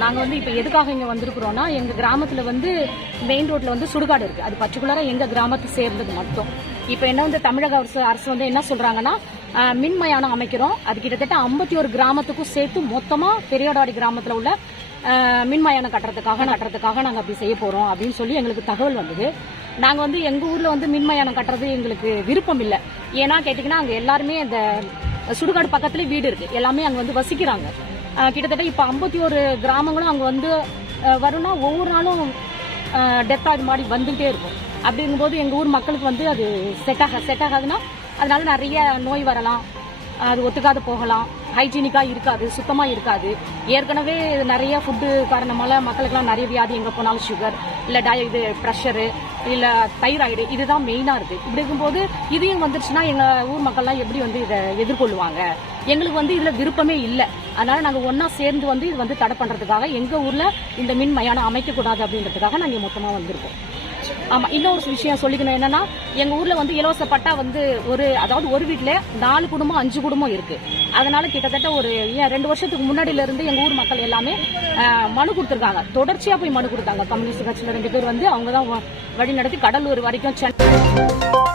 நாங்கள் வந்து இப்போ எதுக்காக இங்கே வந்திருக்கிறோன்னா எங்கள் கிராமத்தில் வந்து மெயின் ரோட்டில் வந்து சுடுகாடு இருக்குது அது பர்டிகுலராக எங்கள் கிராமத்தை சேர்ந்தது மட்டும். இப்போ என்ன வந்து தமிழக அரசு அரசு வந்து என்ன சொல்கிறாங்கன்னா மின்மயானம் அமைக்கிறோம். அது கிட்டத்தட்ட ஐம்பத்தி ஒரு கிராமத்துக்கும் சேர்த்து மொத்தமாக பெரியாடாடி கிராமத்தில் உள்ள மின்மயானம் கட்டுறதுக்காக கட்டுறதுக்காக நாங்கள் அப்படி செய்ய போகிறோம் அப்படின்னு சொல்லி எங்களுக்கு தகவல் வந்தது. நாங்கள் வந்து எங்கள் ஊரில் வந்து மின்மயானம் கட்டுறது எங்களுக்கு விருப்பம் இல்லை. ஏன்னா கேட்டிங்கன்னா அங்கே எல்லாருமே அந்த சுடுகாடு பக்கத்துலேயே வீடு இருக்குது எல்லாமே அங்கே வந்து வசிக்கிறாங்க. கிட்டத்தட்ட இப்போ ஐம்பத்தி ஒரு கிராமங்களும் அங்கே வந்து வரும்னா ஒவ்வொரு நாளும் டெத் ஆகுது மாதிரி வந்துகிட்டே இருக்கும். அப்படிங்கும்போது எங்கள் ஊர் மக்களுக்கு வந்து அது செட் ஆக செட் ஆகாதுன்னா அதனால நிறைய நோய் வரலாம். அது ஒத்துக்காது போகலாம். ஹைஜீனிக்காக இருக்காது சுத்தமாக இருக்காது. ஏற்கனவே நிறைய ஃபுட்டு காரணமால மக்களுக்கெல்லாம் நிறைய வியாதி எங்கே போனாலும் சுகர் இல்லை டய இது ப்ரெஷரு இல்லை தைராய்டு இதுதான் மெயினாக இருக்குது இப்படி இருக்கும்போது இதையும் வந்துருச்சுன்னா எங்கள் ஊர் மக்கள்லாம் எப்படி வந்து இதை எதிர்கொள்ளுவாங்க? எங்களுக்கு வந்து இதில் விருப்பமே இல்லை. அதனால நாங்கள் ஒன்றா சேர்ந்து வந்து இது வந்து தடை பண்ணுறதுக்காக எங்கள் ஊரில் இந்த மின் மயானம் அமைக்கக்கூடாது அப்படின்றதுக்காக நாங்கள் மொத்தமாக வந்திருக்கோம். ஆமா இன்னொரு விஷயம் சொல்லிக்கணும் என்னன்னா எங்க ஊர்ல வந்து இலவச பட்டா வந்து ஒரு அதாவது ஒரு வீட்டுல நாலு குடும்பம் அஞ்சு குடும்பம் இருக்கு. அதனால கிட்டத்தட்ட ஒரு ஏன் ரெண்டு வருஷத்துக்கு முன்னாடில இருந்து எங்க ஊர் மக்கள் எல்லாமே மனு கொடுத்துருக்காங்க. தொடர்ச்சியா போய் மனு கொடுத்தாங்க. கம்யூனிஸ்ட் கட்சியில ரெண்டு பேர் வந்து அவங்க தான் வழி நடத்தி கடலூர் வரைக்கும் சென்னை